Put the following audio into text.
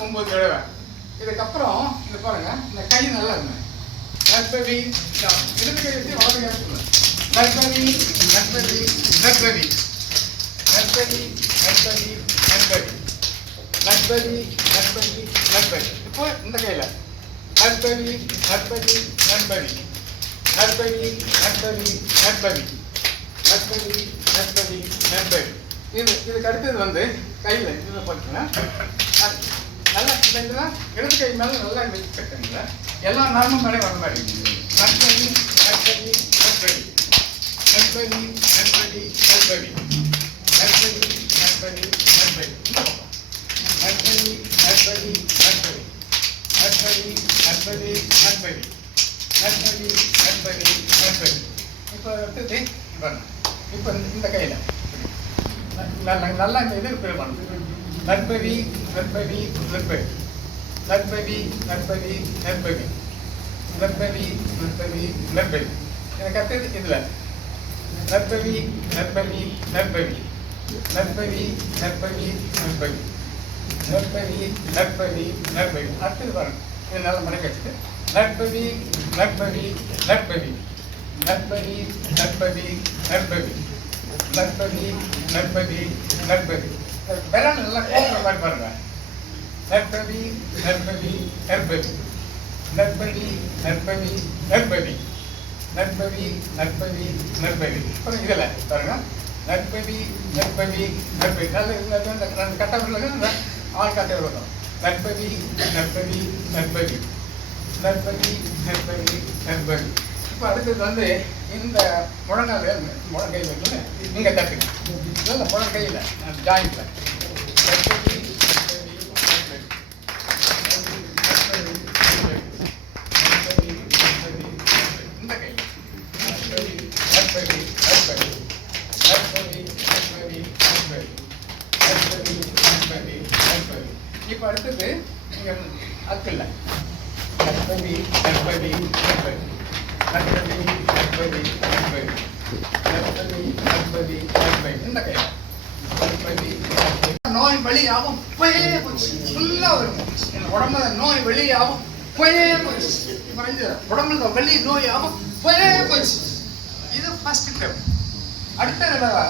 9 தடவை. இதுக்கப்புறம் இது பாருங்க, இந்த கை நல்லா இருங்க. நட்பவி இடது கை வச்சு வலது கை சொல்லுங்க. நட்பவி நட்பவி நட்பவி நட்பவி நட்பவி நட்பவி நட்பவி நட்பவி நட்பவி. இப்போ இந்த கையில் நட்பவி நட்பவி நட்பவி நட்பவி நட்பவி நட்பவி நட்பவி நட்பவி நட்பவி. இதுக்கு அடுத்தது வந்து கையில் இதில் பார்த்தீங்கன்னா நல்லா இதெல்லாம் இடது கை மேலே நல்லா வச்சு கட்டுங்க. எல்லா நார்மல் மேலே வர மாதிரி நட்பவி நட்பவி நட்பவி நட்பவி நட்பவி நட்பவி நட்பவி நட்பவி நட்பவி நட்பவி நட்பவி நட்பவி நட்பவி நட்பவி நட்பவி நட்பவி நட்பவி நட்பவி. இப்போ அடுத்தது இப்போ இந்த கையில் நல்லா இந்த இது பண்ணணும். நட்பவி நட்பவி நட்பவி நட்பவி நட்பவி நட்பவி நட்பவி நட்பவி நட்பவி. எனக்கு அடுத்தது இதில் நட்பவி நட்பவி நட்பவி நட்பவி நட்பவி நட்பவி நட்பவி நட்பவி நட்பவி. அடுத்தது பாருங்க, இது நல்லா மடக்கி வச்சுட்டு நட்பவி நட்பவி நட்பவி நட்பவி நட்பவி நட்பவி நட்பவி நட்பவி நட்பவி. விரல் நல்லா கோக்குற மாதிரி பாருங்க. நட்பவி நட்பவி நட்பவி நட்பவி நட்பவி நட்பவி நட்பவி நட்பவி நட்பவி. அப்புறம் இதில் பாருங்க நட்பவி நட்பவி நட்பவி. நல்ல ரெண்டு கட்டை ஆள் கட்டை வரும். நட்பவி நட்பவி நட்பவி நட்பவி நட்பவி நட்பவி. இப்போ அடுத்தது வந்து இந்த முழங்கால் முழங்கை வந்து நீங்கள் தட்டுங்க. இல்லை முழங்கையில் ஜாயிண்டில் நட்பவி நட்பவி நட்பவி நட்பவி நட்பவி நட்பவி இந்த கை நட்பவி நட்பவி நட்பவி நட்பவி நட்பவி நட்பவி நட்பவி நட்பவி நட்பவி. இப்போ அடுத்தது நீங்கள் அக்கில்ல நட்பவி நட்பவி நட்பவி நட்பவி நட்பவி நட்பவி நட்பவி நட்பவி நட்பவி இந்த கை நட்பவி. நோய் வெளியாகும் போயே போச்சு, ஃபுல்லாக வரும். என் உடம்புல நோய் வெளியாகும் போயே போச்சு. உடம்புல வெளி நோய் ஆகும் போயே போச்சு. இது ஃபர்ஸ்ட் ஸ்டெப். அடுத்த தடவை